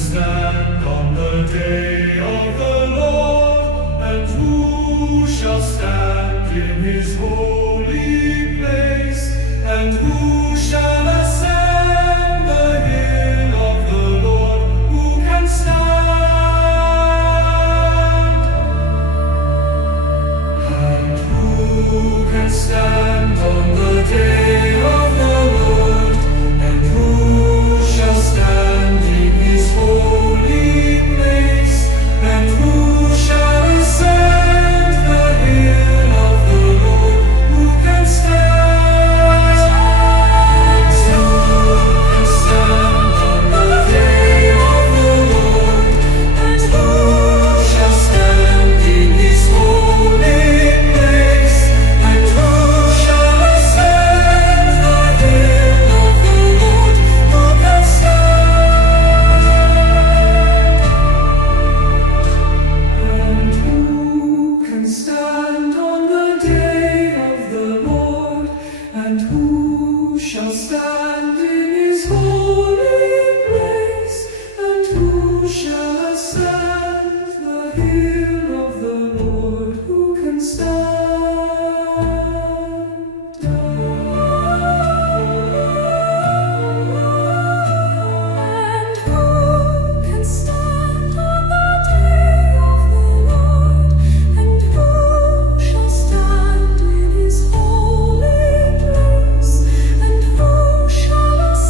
stand on the day of the Lord? And who shall stand in his holy place? And who shall ascend the hill of the Lord? Who can stand? And who can stand on the day of the Lord? And who shall stand in his holy place? And who shall ascend the hill of the Lord? Who can stand? And who can stand on the day of the Lord? And who shall stand in his holy place? And who shall ascend the hill of the Lord? Who can stand? And who can stand on the day of the Lord? And who shall stand in his holy place? And who shall ascend the hill of the Lord? Who can stand? And who can stand on the day of the Lord? And who shall stand in his holy place? And who shall ascend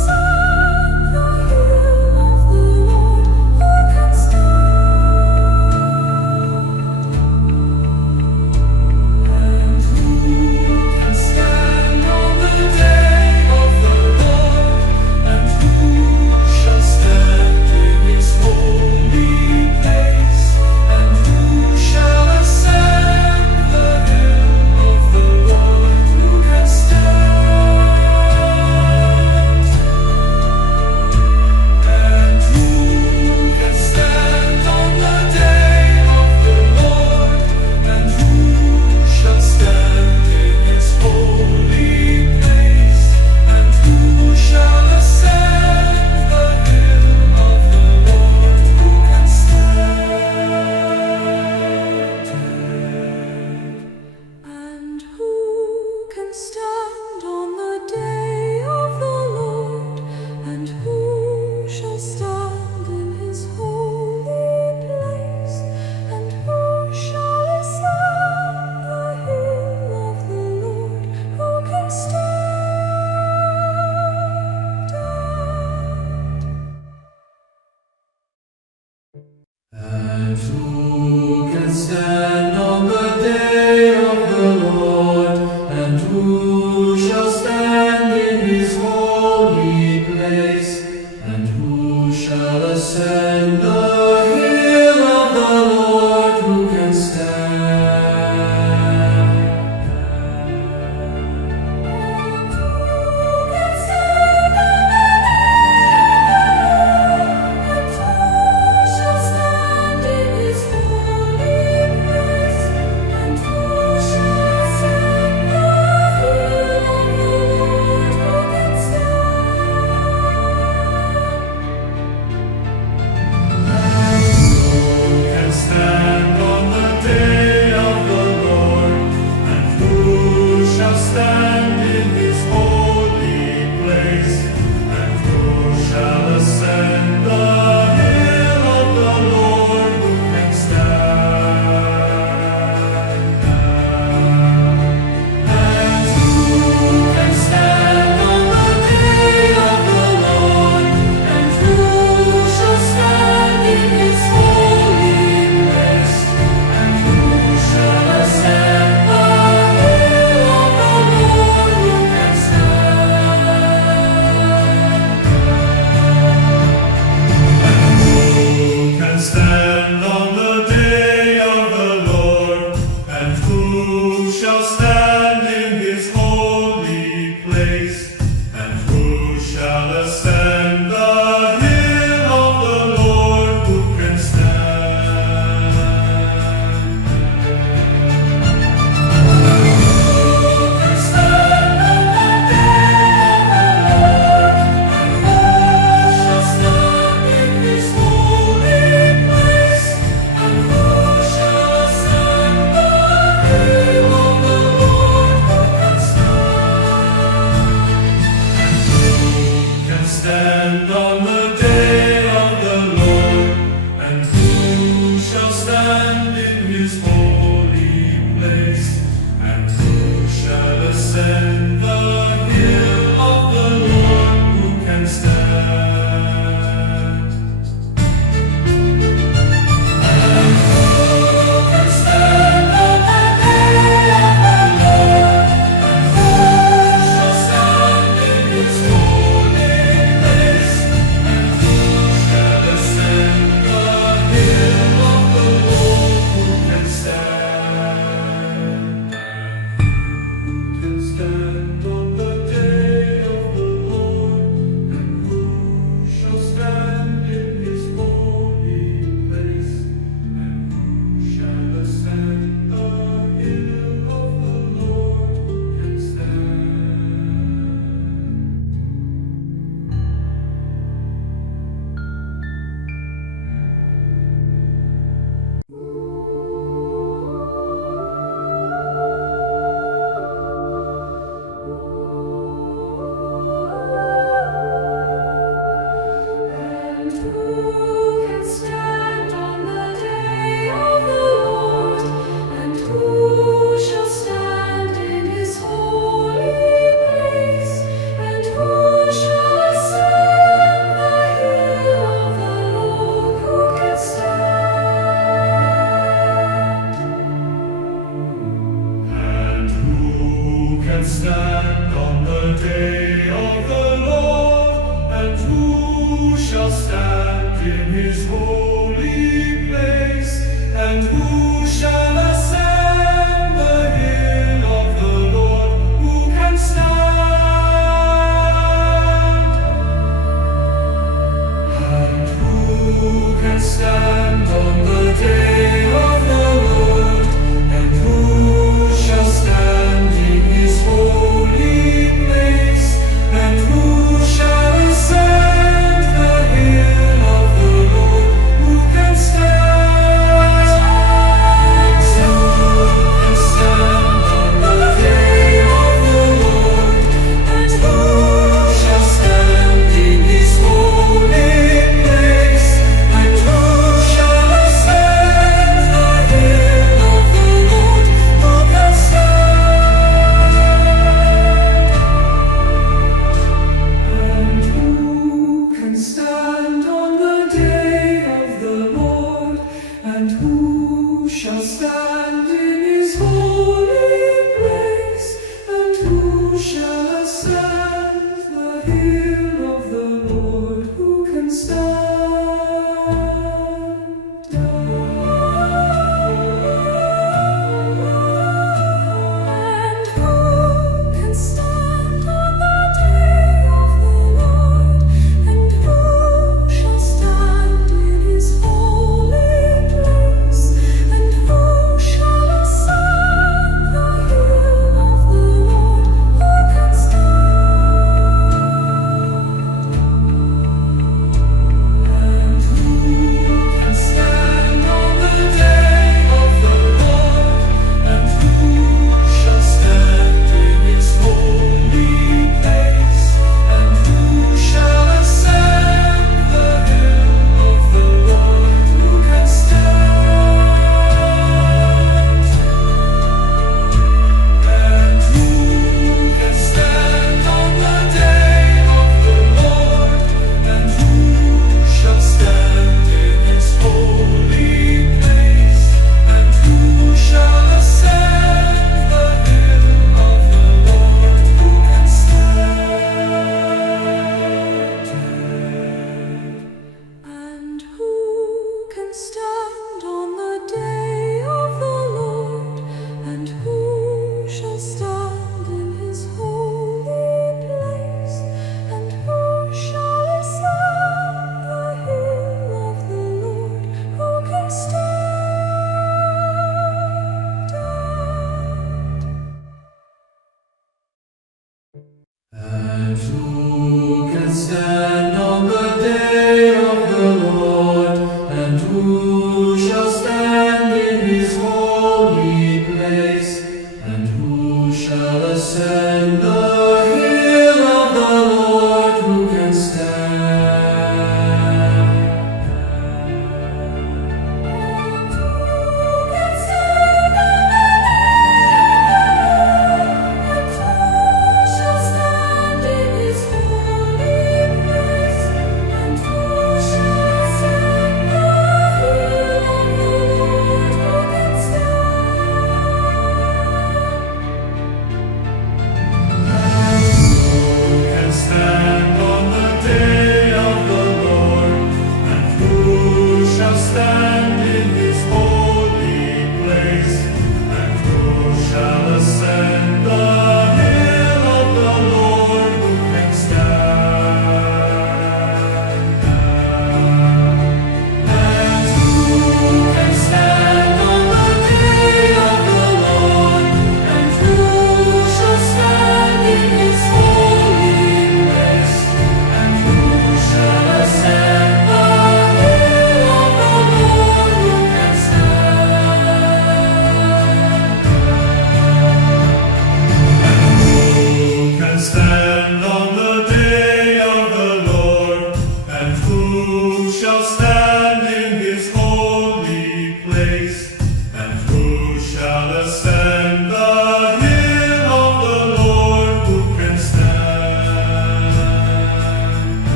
ascend on the day of the Lord? And who shall stand in his holy place? And who shall ascend the hill of the Lord? Who can stand? Stand on the day of the Lord, and who shall stand in his holy place? And who shall ascend the hill of the Lord? Who can stand? And who can stand on the day of the Lord? And who shall stand in his holy place? And who shall ascend the hill of the Lord? Who can stand? ascend the hill of the Lord, who can stand?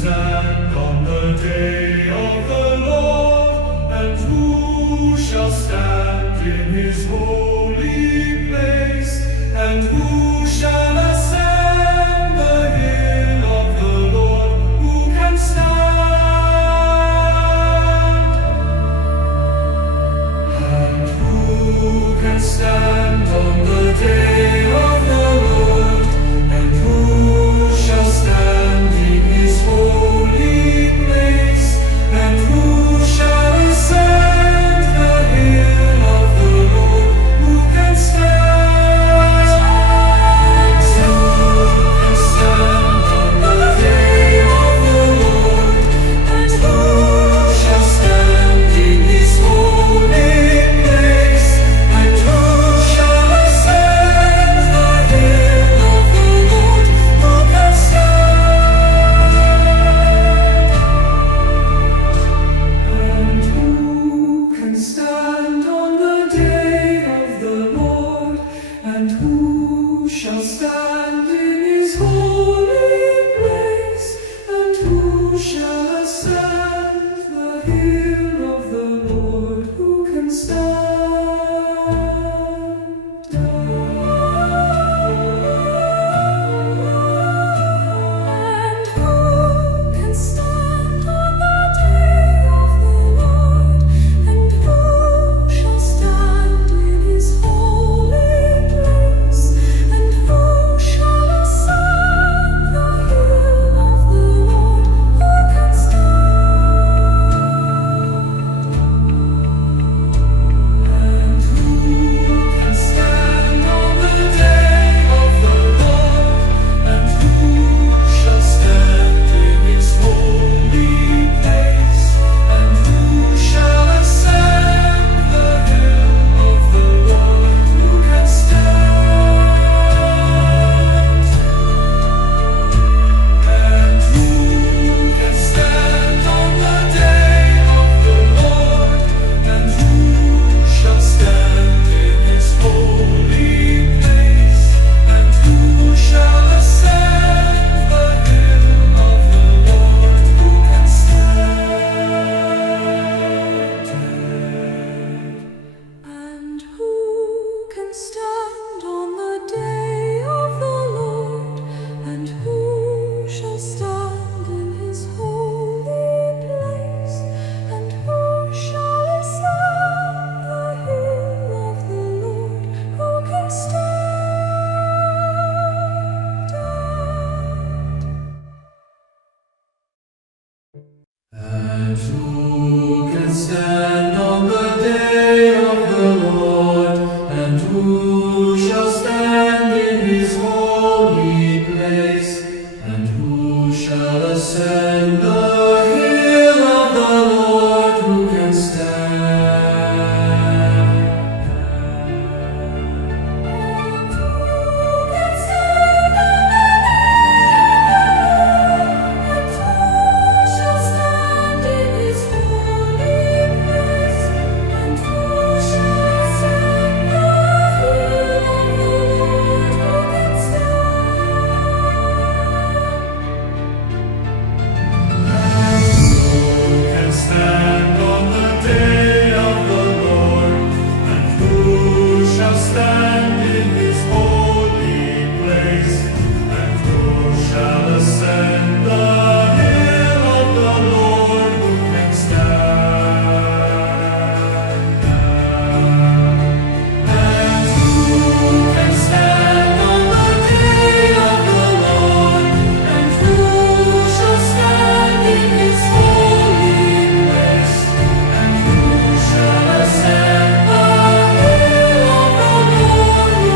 stand on the day of the Lord? And who shall stand in his holy place? And who shall ascend the hill of the Lord? Who can stand? And who can stand on the day of the Lord? And who shall stand in his holy place? And who shall ascend the hill of the Lord? Who can stand? Who can stand on the day of the Lord? And who shall stand in his holy place? And who shall ascend the hill of the Lord? Who can stand? And who can stand on the day of the Lord? And who shall stand in his holy place? And who shall ascend the hill of the Lord? Who can stand? And who can stand on the day of the Lord? And who shall stand in his holy place? And who shall ascend the hill of the Lord? Who can stand? And who can stand on the day of the Lord? And who shall stand in his holy place? And who shall ascend the hill of the Lord? Who can stand? And who can stand on the day of the Lord? And who shall stand in his holy place? And who shall ascend the hill of the Lord? Who can stand? And who can stand on the day of the Lord? And who shall stand in his holy place? And who shall ascend the hill of the Lord? Who can stand? And who can stand on the day of the Lord? And who shall stand in his holy place? And who shall ascend the hill of the Lord? Who can stand? And who can stand on the and who shall stand in his holy place? And who shall ascend the hill of the Lord? Who can stand? Who can stand on the day of the Lord? And who shall stand in his holy place? And who shall ascend the hill of the Lord? Who can stand? And who can stand on the day of the Lord? And who shall stand in his holy place? And who shall ascend the hill of the Lord?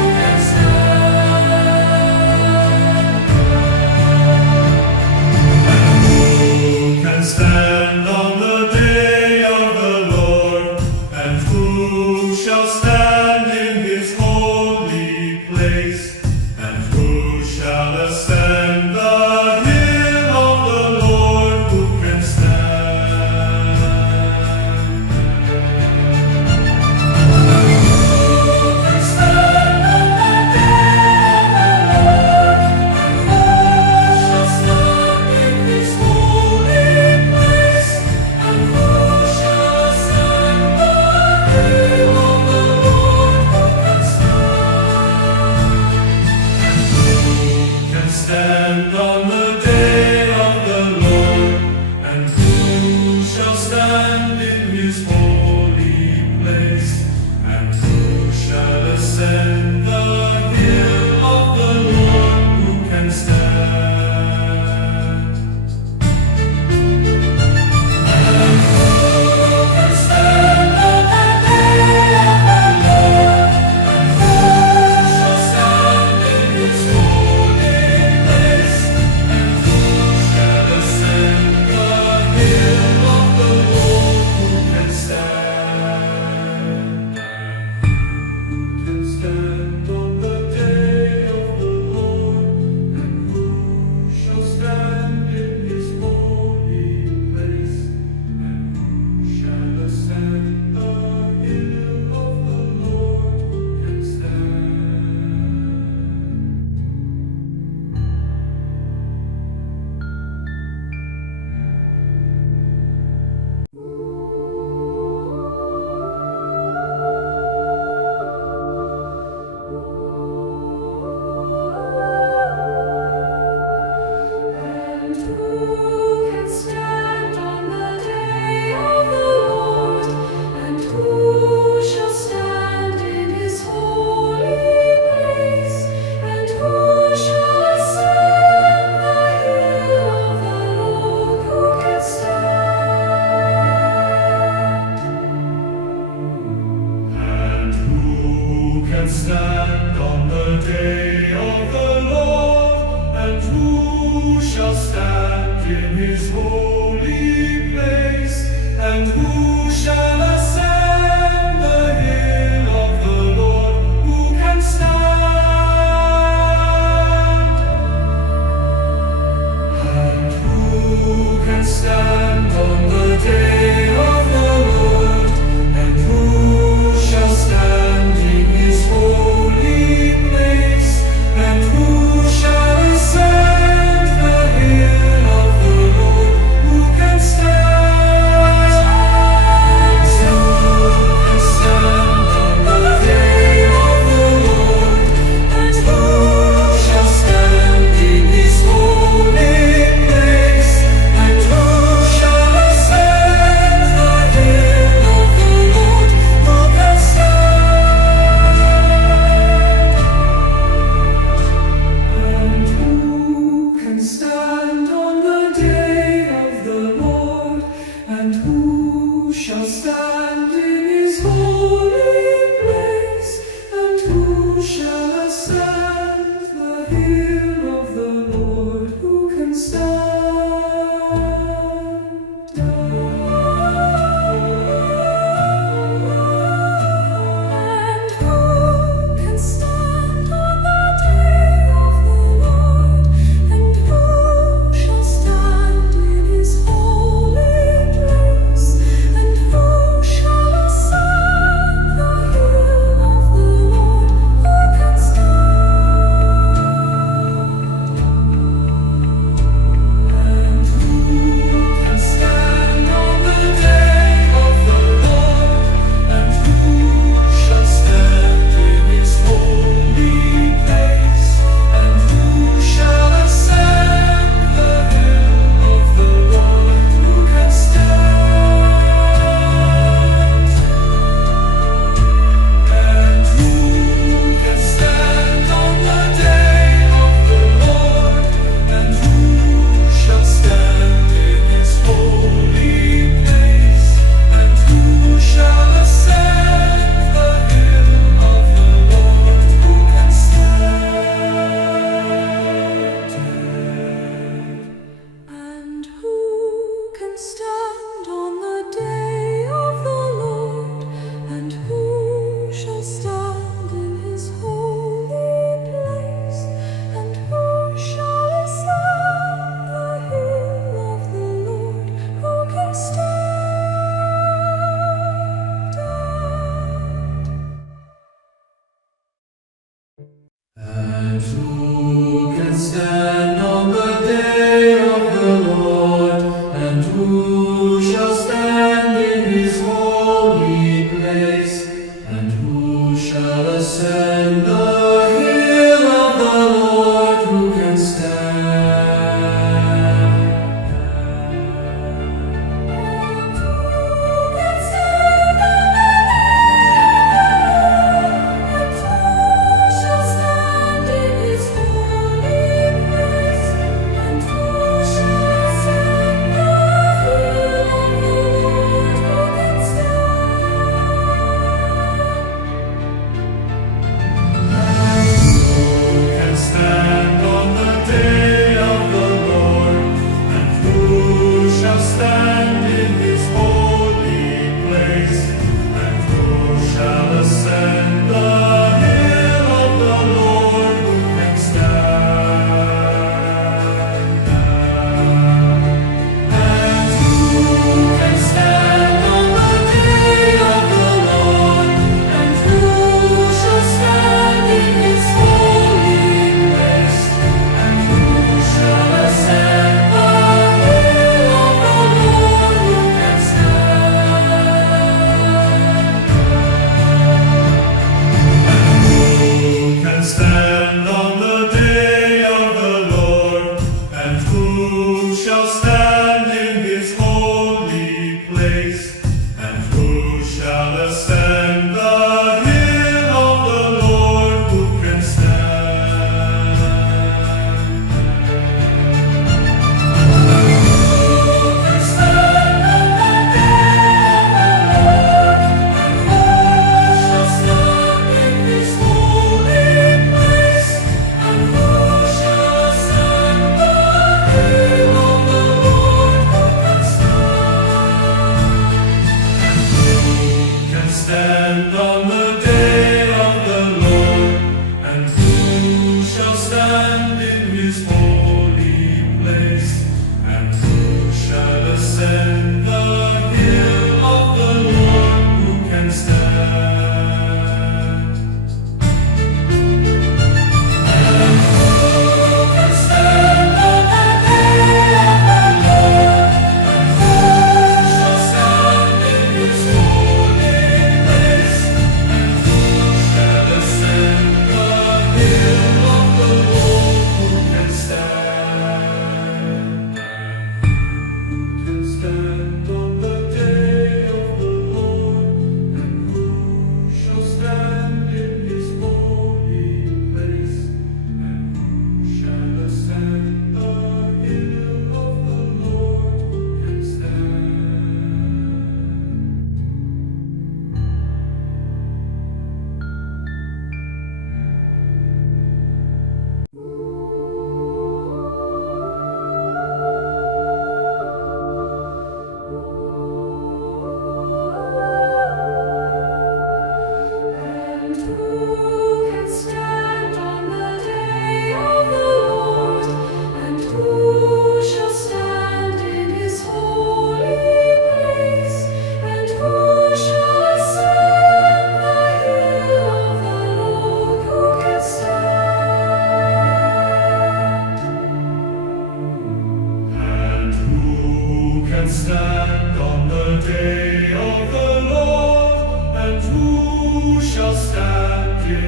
stand on the day of the Lord? And who shall stand in his holy place? And who shall ascend the hill of the Lord? Who can stand? And who can stand on the day of the Lord? And who shall stand in his holy place? And who shall ascend the hill of the Lord? Who can stand? Who can stand on the day of the Lord? And who shall stand in his holy place? And who shall ascend the hill of the Lord? Who can stand? And who can stand on the day of the Lord? And who shall stand in his holy place? And who shall ascend the hill of the Lord? Who can stand? And who can stand on the day of the Lord? And who shall stand in his holy place? And who shall ascend the hill of the Lord? Who can stand? And who can stand on the day of the Lord? And who shall stand in his holy place? And who shall ascend the hill of the Lord? Who can stand? And who can stand on the day of the Lord? And who shall stand in his holy place? And who shall ascend the hill of the Lord? Who can stand? And who can stand on the day of the Lord? And who shall stand in his holy place? And who shall ascend the hill of the Lord? Who can stand? And who can stand on the day of the Lord? And who shall stand in his holy place? And who shall ascend the hill of the Lord? Who can stand? And who can stand on the day of the Lord? And who shall stand in his holy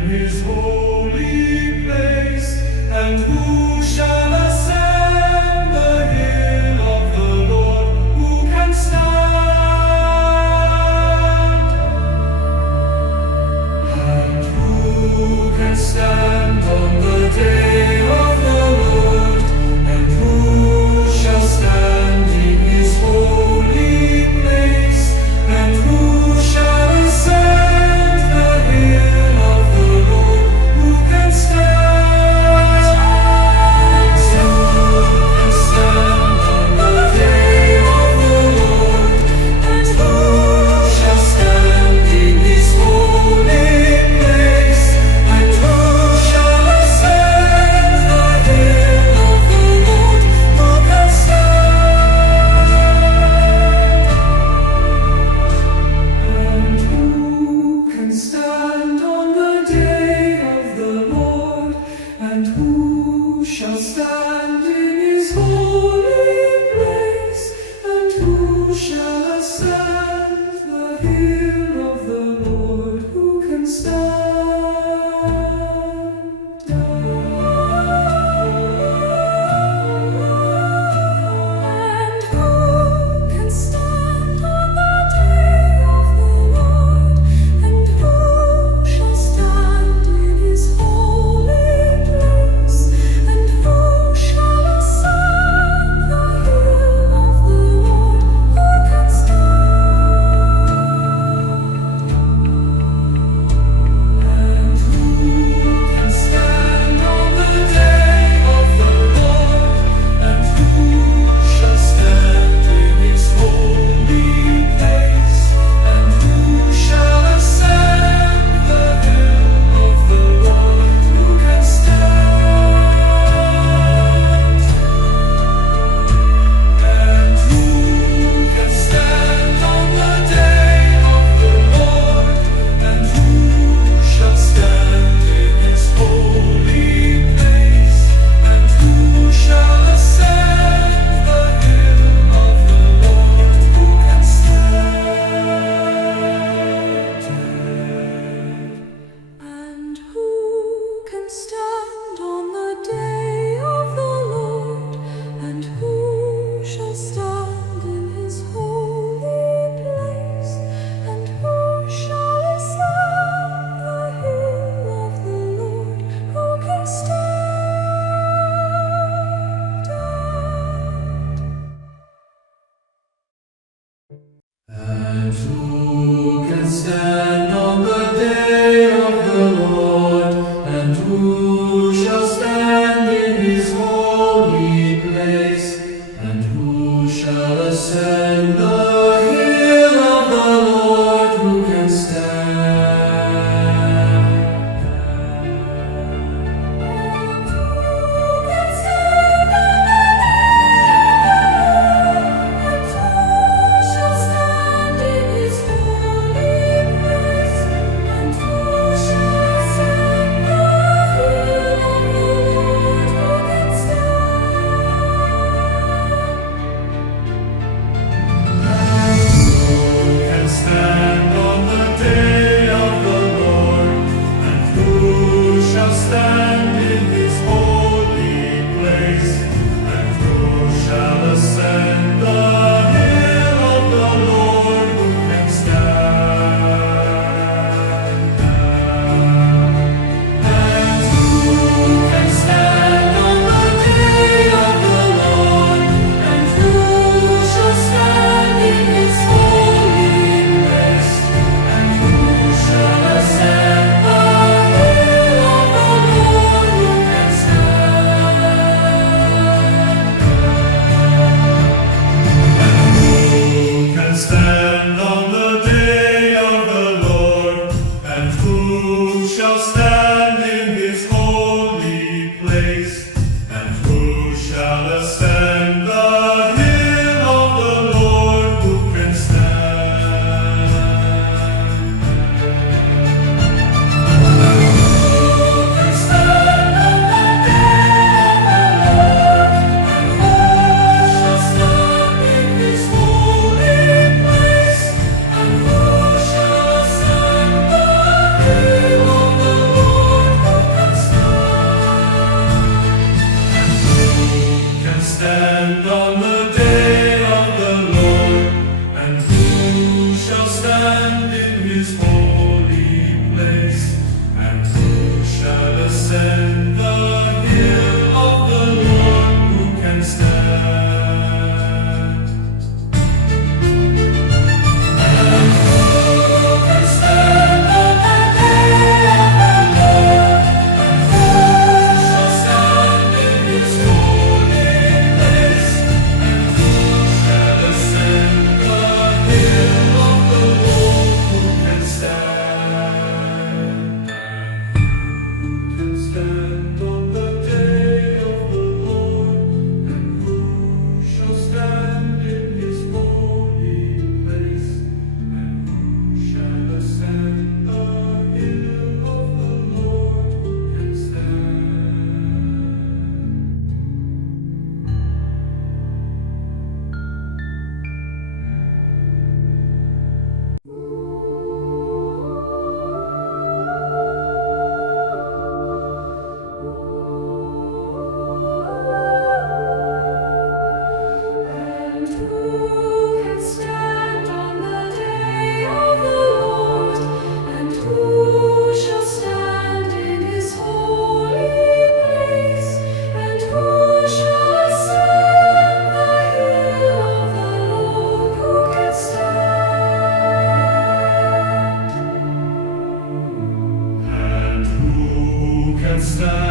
his holy place, and who shall ascend the hill of the Lord? Who can stand? And who can stand on the day of the Lord? And who shall stand in his holy place? And who shall ascend the hill of the Lord? Who can stand? Who can stand on the day of the Lord? And who shall stand in his holy place? And who shall ascend the hill of the Lord? Who can stand? And who can stand on the day of the Lord? And who shall stand in his holy place? And who shall ascend the hill of the Lord? Who can stand? And who can stand on the day of the Lord? And who shall stand in his holy place? And who shall ascend the hill of the Lord? Who can stand? And who can stand on the day of the Lord? And who shall stand in his holy place? And who shall ascend the hill of the Lord? Who can stand? And who can stand on the day of the Lord? And who shall stand in his holy place? And who shall ascend the hill of the Lord? Who can stand? And who can stand on the day of the Lord? And who shall stand in his holy place? And who shall ascend the hill of the Lord? Who can stand? And who can stand on the day of the Lord? And who shall stand in his holy place? And who shall ascend the hill of the Lord? Who can stand? And who shall stand in his holy place? And who shall ascend the hill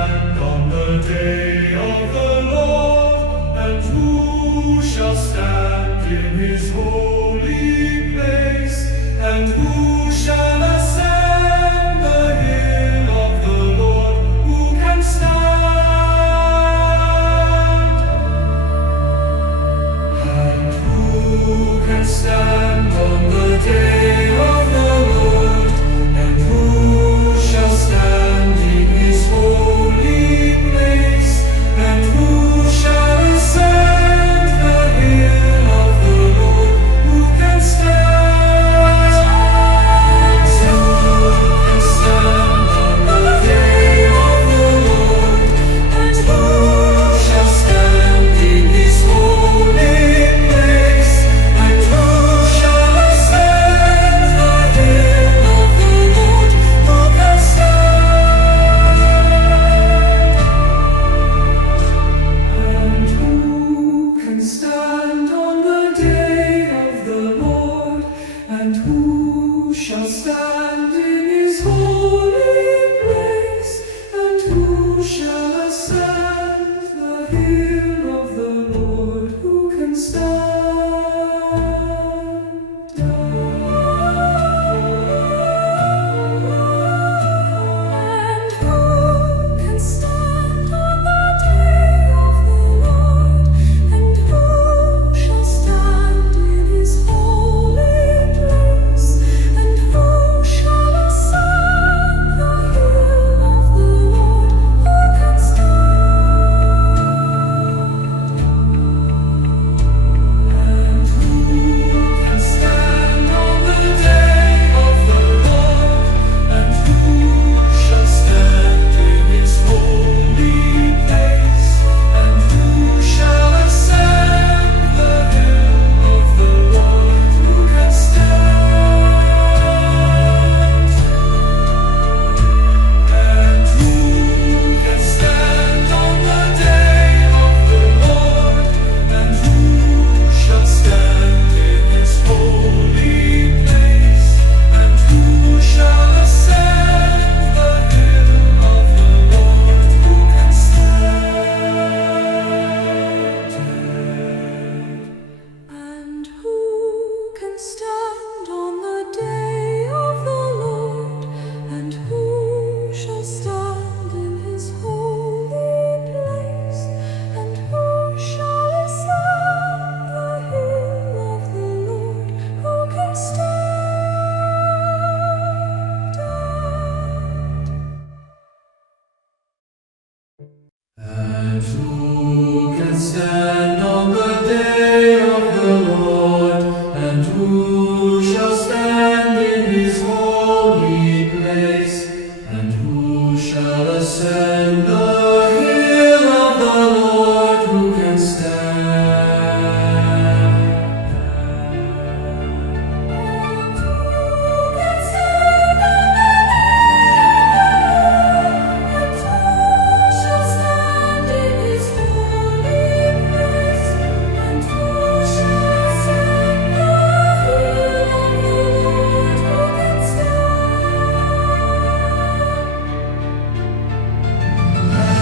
stand on the day of the Lord? And who shall stand in his holy place? And who shall ascend the hill of the Lord? Who can stand? And who can stand on the day of the Lord? And who shall stand in his holy place? And who shall ascend the hill of the Lord? Who can stand? Who can stand on the day of the Lord? And who shall stand in his holy place? And who shall ascend the hill of the Lord? Who can stand? And who can stand on the day of the Lord? And who shall stand in his holy place? And who shall ascend the hill of the Lord? Who can stand? And who can stand on the day of the Lord? And who shall stand in his holy place? And who shall ascend the hill of the Lord? Who can stand? And who can stand on the day of the Lord? And who shall stand in his holy place? And who shall ascend the hill of the Lord? Who can stand? And who can stand on the day of the Lord? And who shall stand in his holy place? And who shall ascend the hill of the Lord? Who can stand? And who can stand on the day of the Lord? And who shall stand in his holy place? And who shall ascend the hill of the Lord? Who can stand? And who can stand on the day of the Lord? And who shall stand in his holy place? And who shall ascend the hill of the Lord? Who can stand? And who can stand on the day of the Lord? And who shall stand in his holy place? And who shall ascend the hill of the Lord? Who can stand?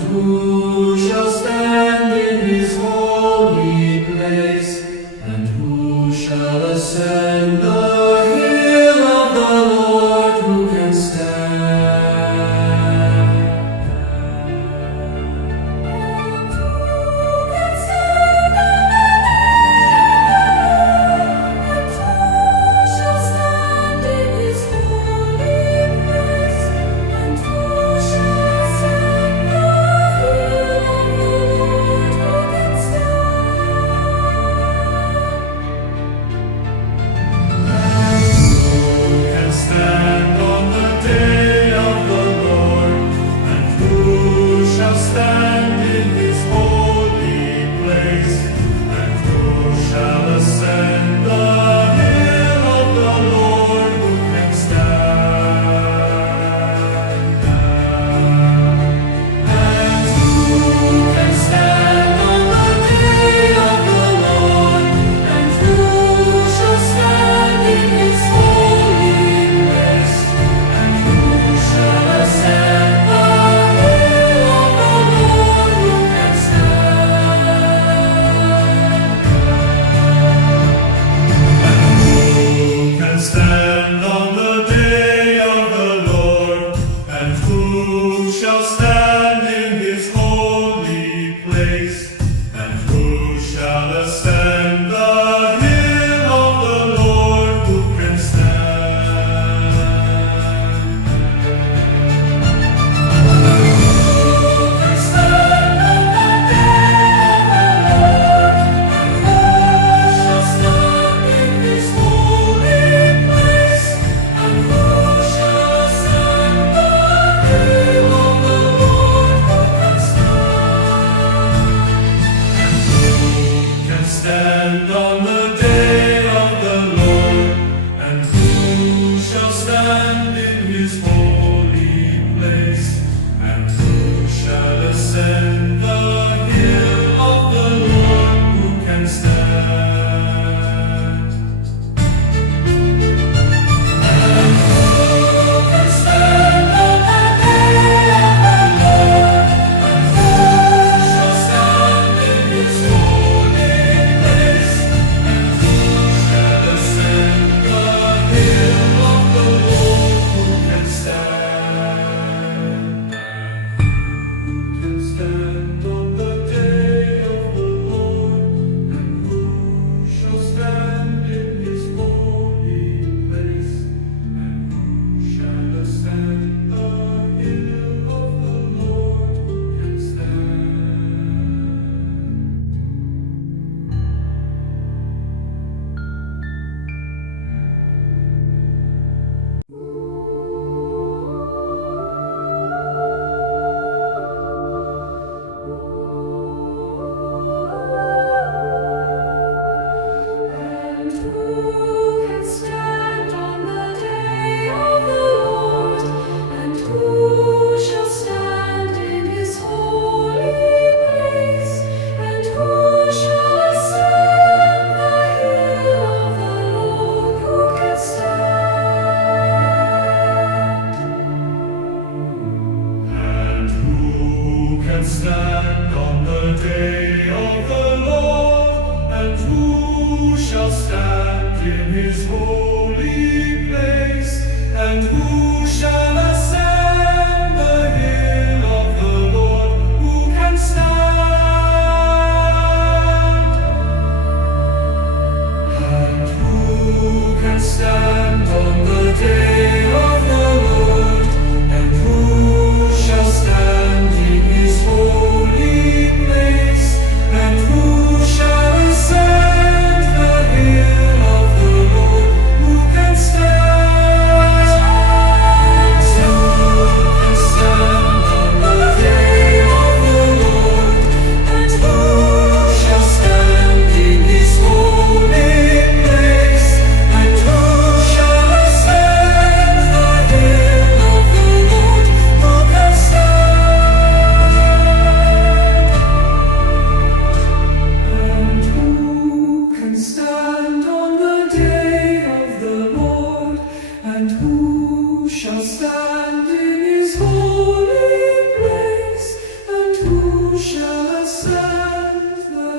who shall stand in his holy place? And who shall ascend the hill of the Lord? Who can stand? And who can stand and who shall stand in his holy place? And who shall ascend the hill of the Lord? Who can stand on the day of the Lord? And who shall stand in his holy place? And who shall ascend the hill of the Lord? Who can stand? And who can stand on the day of the Lord? And who shall stand in his holy place? And who shall ascend the hill of the Lord? Who can stand? And who can stand on the day of the Lord? And who shall stand in his holy place? And who shall ascend the hill of the Lord? Who can stand? Who can stand on the day of the Lord? And who shall stand in his holy place? And who shall ascend the hill of the Lord? Who can stand on the day of the Lord? And who shall stand in his holy place? And who shall ascend the hill of the Lord? Who can stand? And who can stand on the day of the Lord? And who shall stand in his holy place? And who shall ascend the hill of the Lord? Who can stand? And who can stand on the day of the Lord? And who shall stand in his holy place? And who shall ascend the hill of the Lord? Who can And who can stand on the day of the Lord? And who shall stand in his holy place? And who shall ascend the hill of the Lord? Who can stand? And who can stand on the day of the Lord? And who shall stand in his holy place? And who shall ascend the hill of the Lord? Who can stand? And who can stand on the day of the Lord? And who shall stand in his holy place? And who shall ascend the hill of the Lord? Who can stand? And who can stand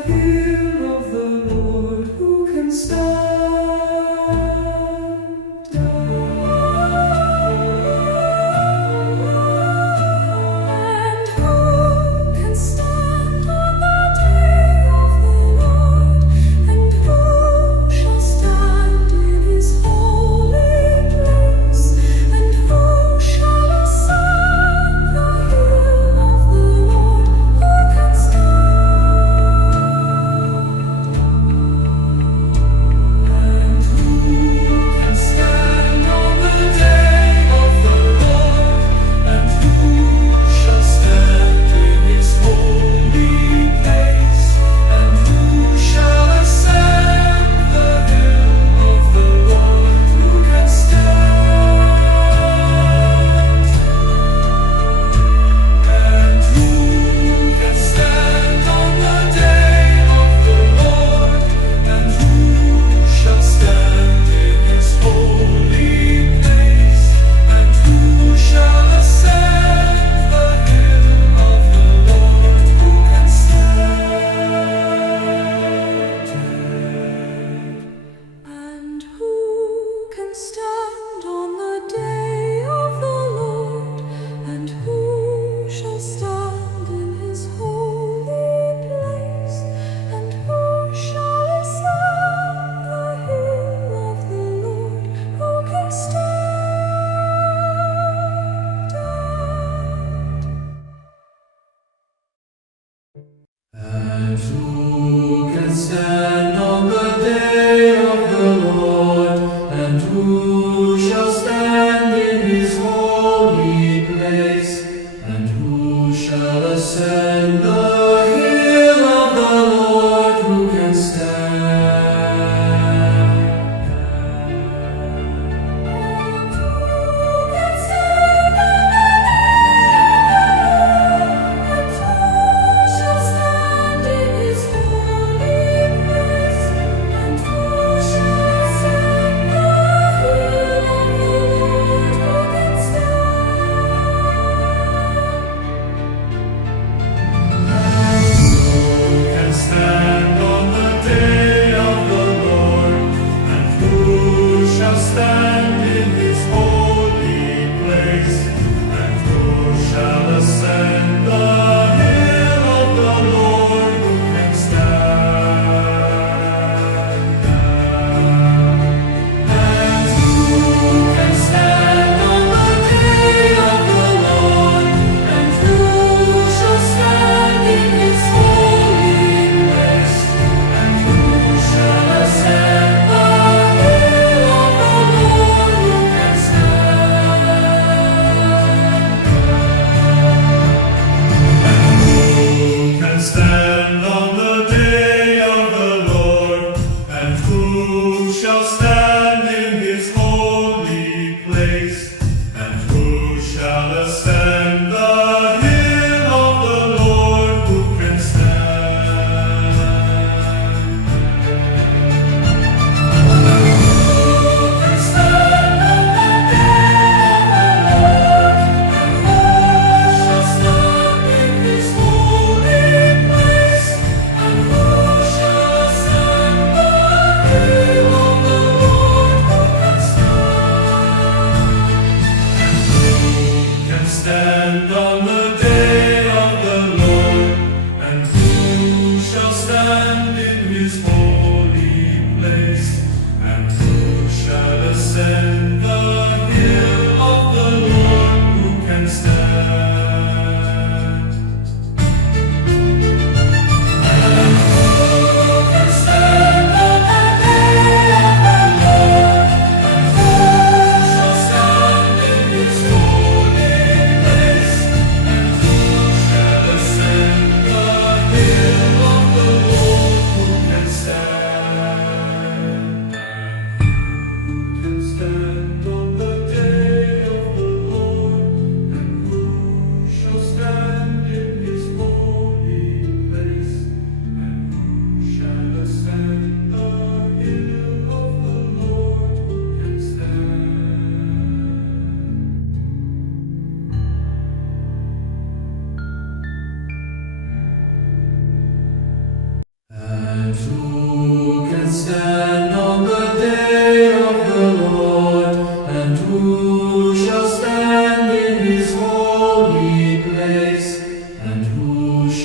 hill of the Lord, who can stand? And who can stand on the day of the Lord? And who shall stand in his holy place? And who shall ascend the hill of the Lord? Who can stand? And who can stand on the day of the Lord? And who shall stand in his holy place? And who shall ascend the hill of the Lord? Who can stand? And who can stand on the day of the Lord? And who shall stand in his holy place? And who shall ascend the hill of the Lord? Who can stand? And who can stand on the day of the Lord? And who shall stand in his holy place? And who shall ascend the hill of the Lord? Who can stand? And who can stand on the day of the Lord? And who shall stand in his holy place? And who shall ascend the hill of the Lord? Who can stand? And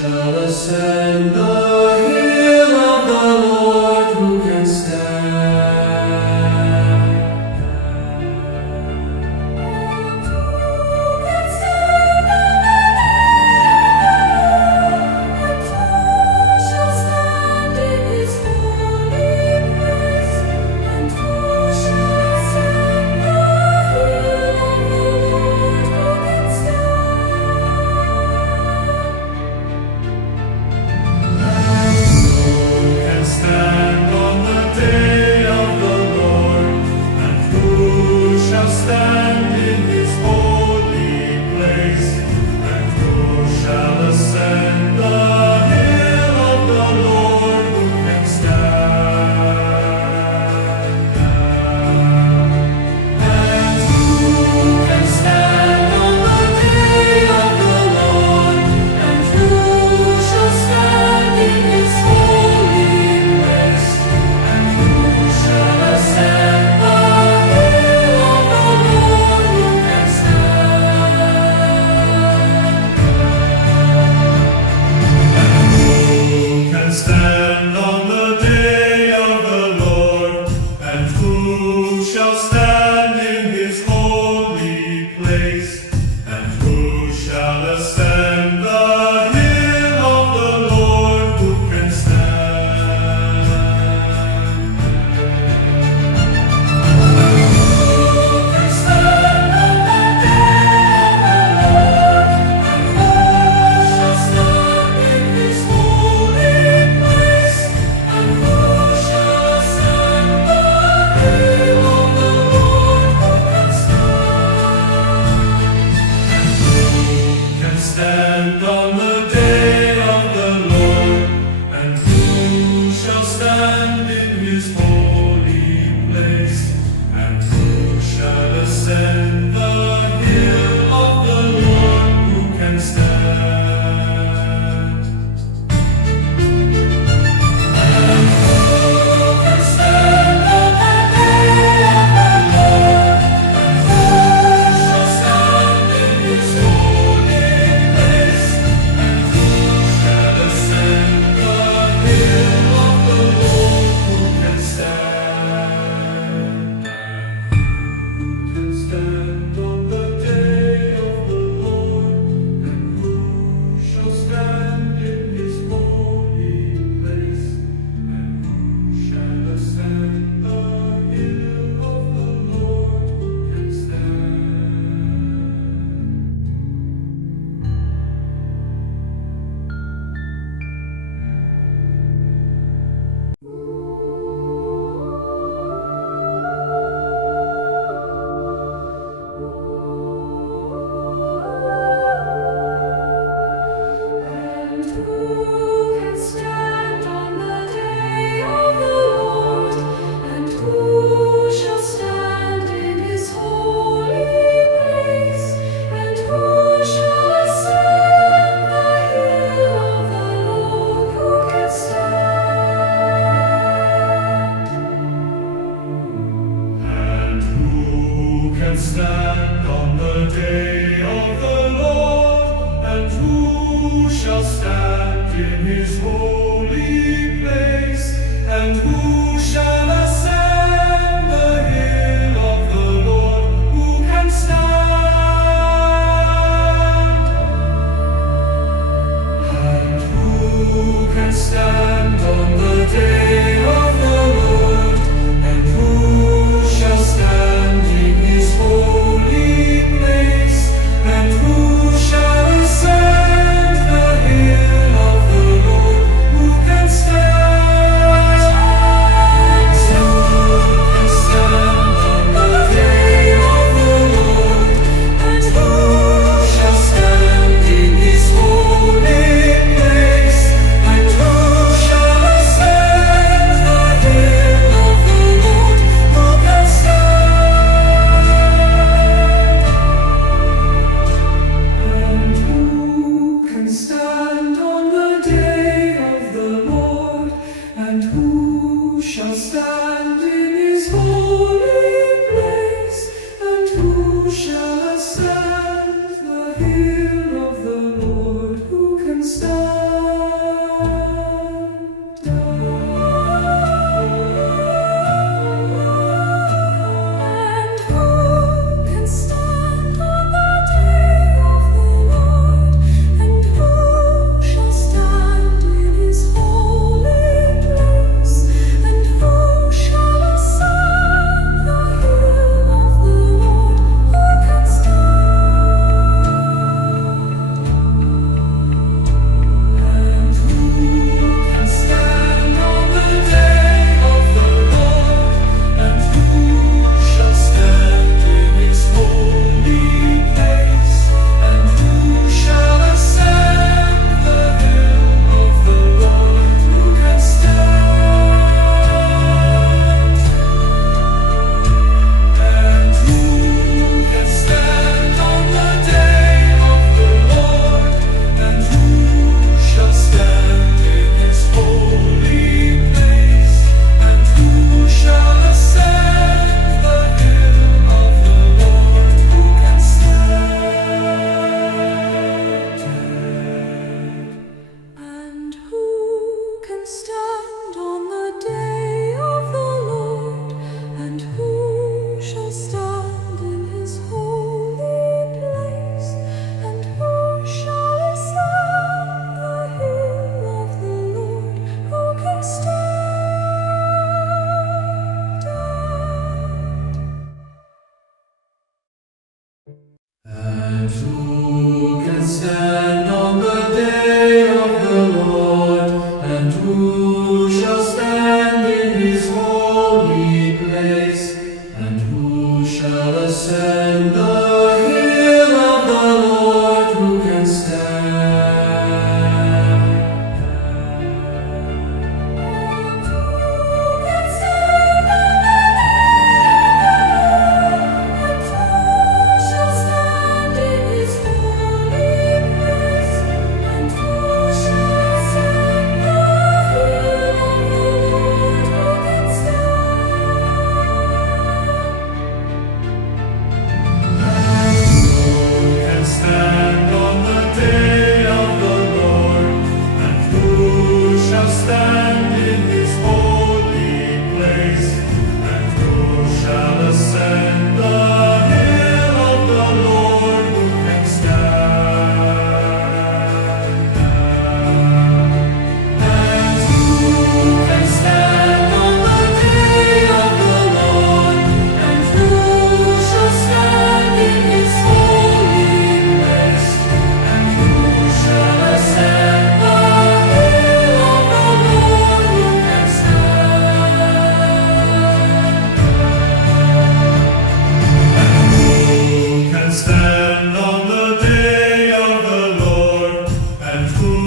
shall ascend the hill of the Lord? Who can stand? Shall stand in his holy place, and who shall ascend the hill of the Lord? Who can Stand on the day of the Lord, and who shall stand in his holy place, and who shall ascend the hill of the Lord? Who can stand? And who can stand on the day of the Lord, and who shall stand in his holy place, and who shall ascend the hill of the Lord? Who can stand on the day of the Lord, and who shall stand in his holy place, and who shall ascend the hill of the Lord? Who can stand? Who can stand on the day of the Lord, and who shall stand in his holy place, and who shall ascend the hill of the Lord? Who can stand on the day of the Lord, and who shall stand in his holy place, and who shall ascend the hill of the Lord? Who can stand? And who can stand on the day of the Lord, and who shall stand in his holy place, and who shall ascend the hill of the Lord? Who can stand? And who can stand on the day of the Lord, and who shall stand in his holy place, and who shall ascend the hill of the Lord? Who can And who can stand on the day of the Lord? And who shall stand in his holy place? And who shall ascend the hill of the Lord? Who can stand? And who can stand on the day of the Lord? And who shall stand in his holy place? And who shall ascend the hill of the Lord? Who can stand? And who can stand on the day of the Lord? And who shall stand in his holy place? And who shall ascend the hill of the Lord? Who can stand? Who can stand on the day of the Lord? And who shall stand in his holy place? And who shall ascend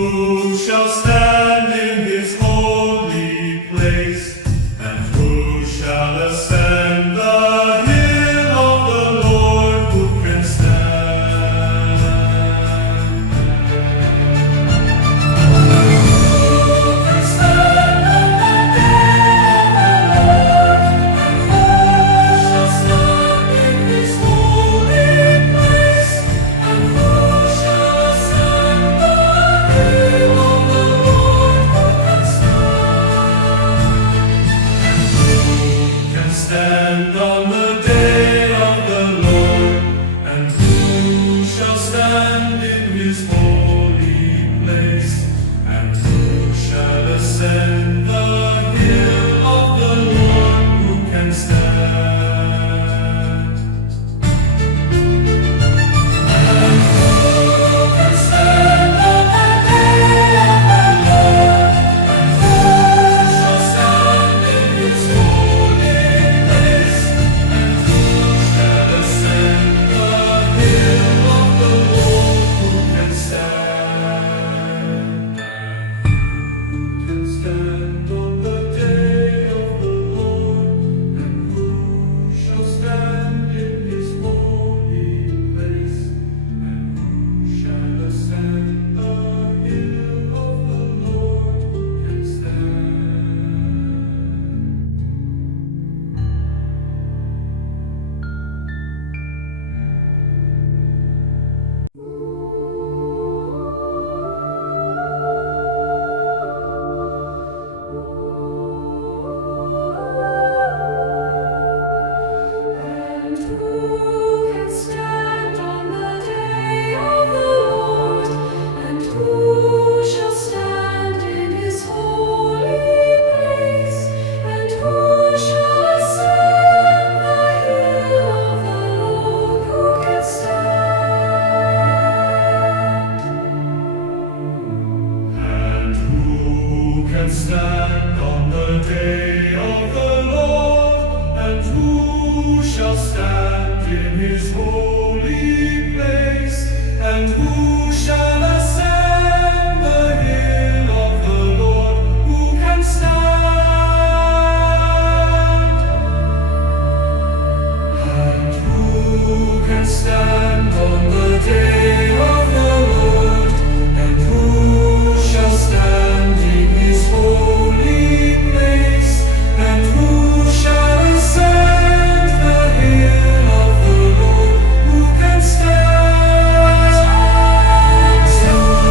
who shall stand in his holy place? And who shall ascend the hill of the Lord? Who can stand? Who can stand on the day of the Lord? And who shall stand in his holy place? And who shall ascend the hill of the Lord? Who can stand on the day of the Lord? And who shall stand in his holy place? And who shall ascend the hill of the Lord? Who can stand? And who can stand on the day of the Lord? And who shall stand in his holy place? And who shall ascend the hill of the Lord? Who can stand? And who can stand on the day of the Lord? And who shall stand in his holy place? And who shall ascend the hill of the Lord? Who can stand? And who can stand on the day of the Lord? And who shall stand in his holy place? And who shall ascend the hill of the Lord? Who can stand? And who can stand on the day of the Lord? And who shall stand in his holy place? And who shall ascend the hill of the Lord? Who can stand? And who can stand on the day of the Lord? And who shall stand in his holy place? And who shall ascend the hill of the Lord? Who can stand?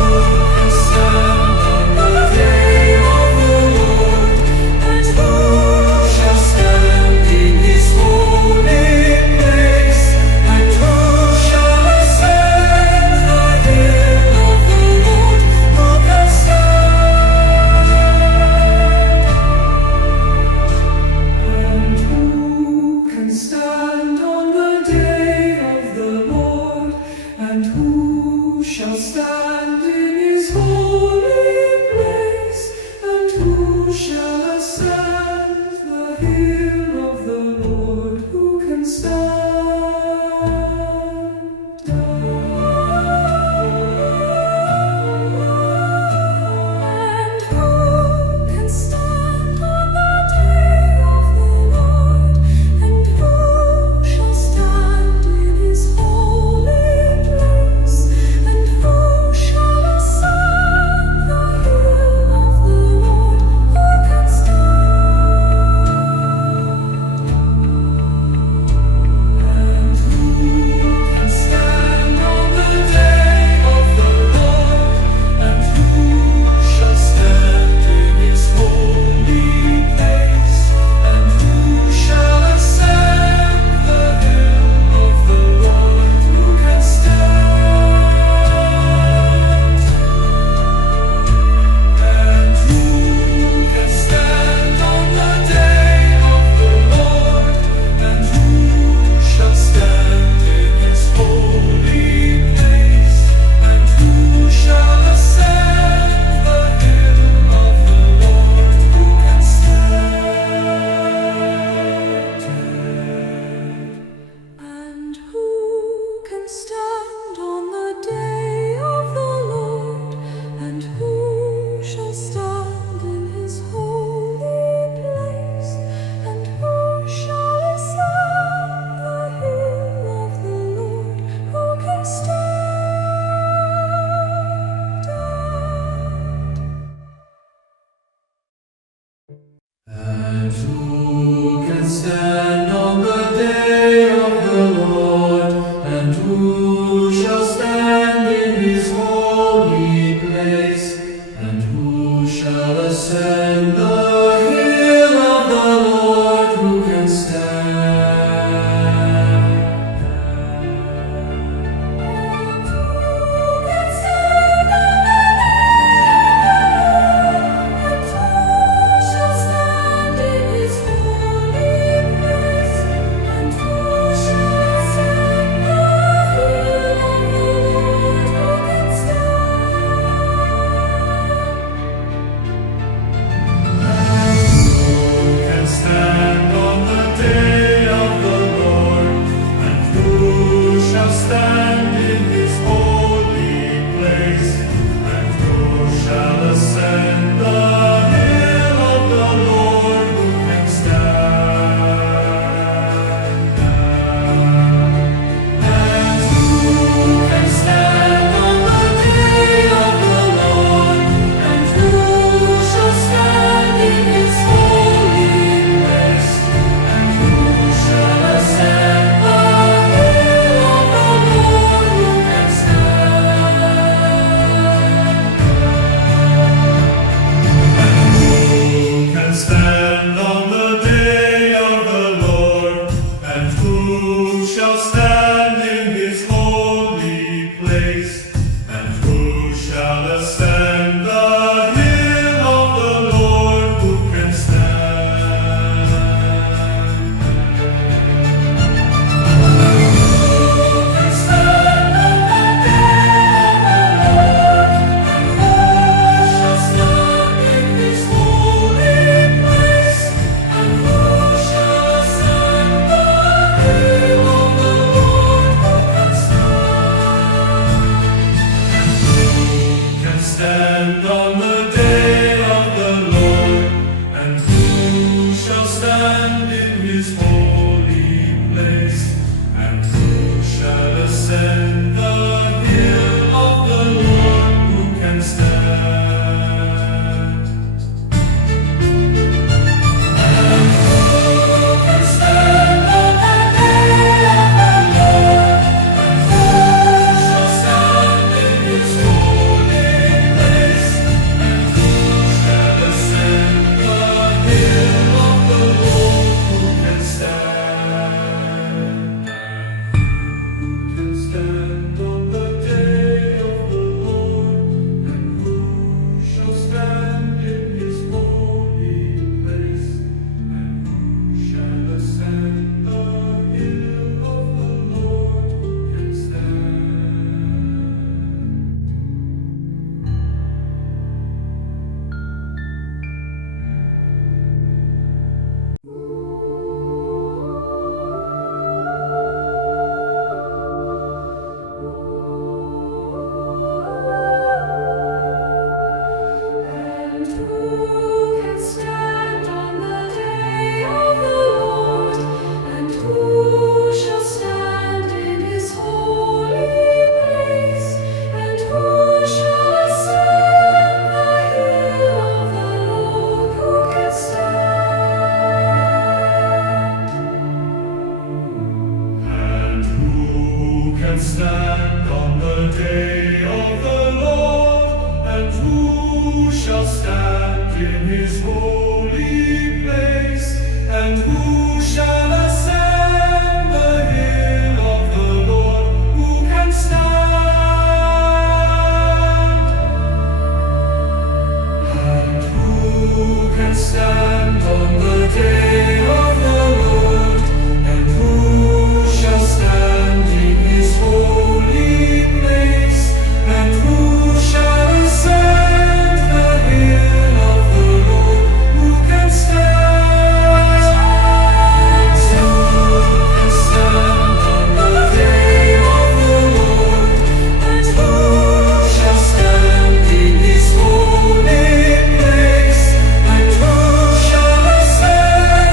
who can stand on the day of the Lord? And who shall stand in his holy place? And who shall ascend the hill of the Lord? Who can stand?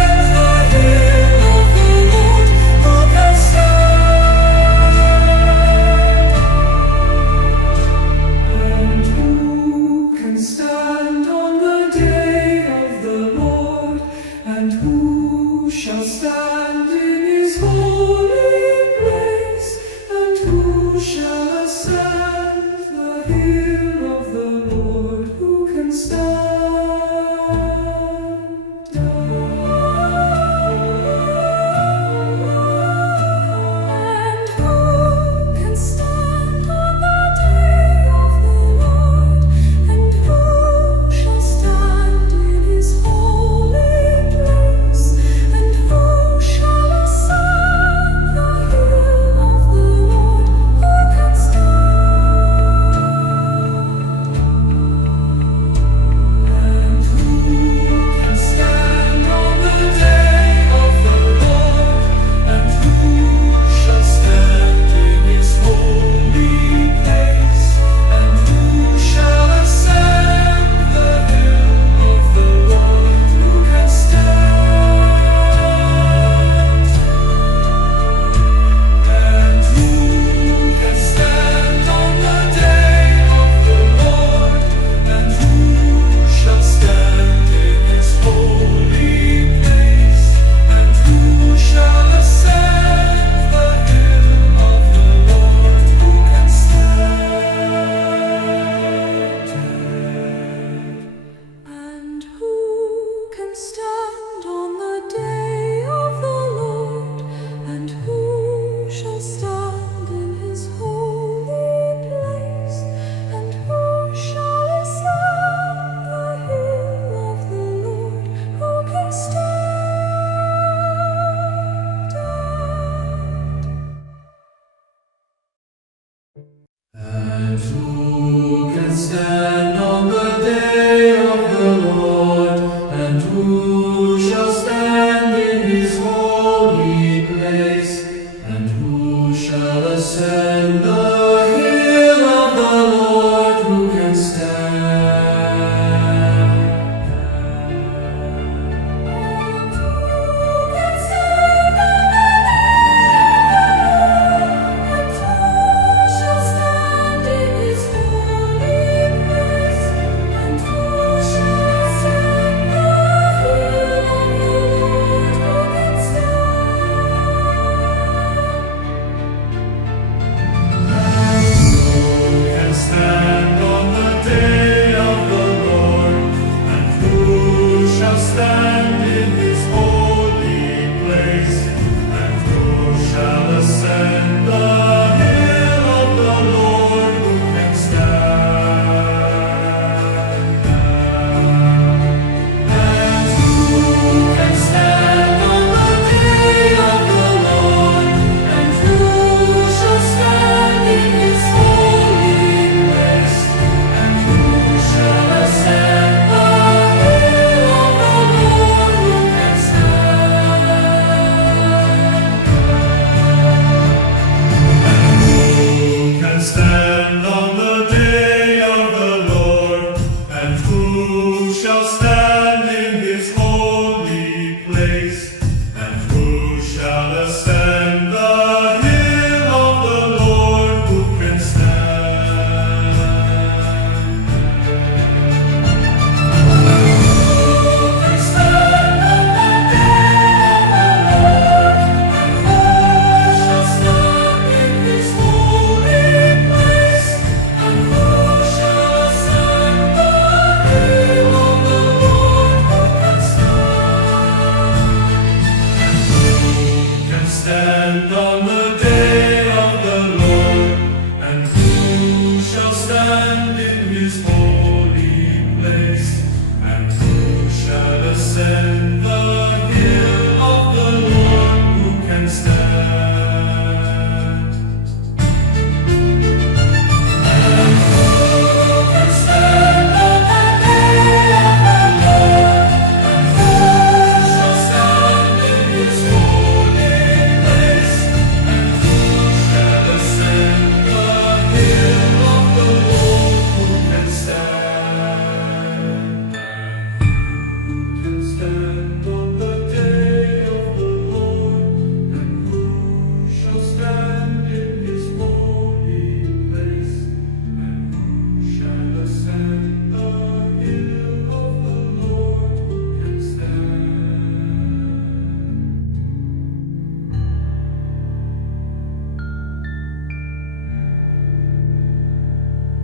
day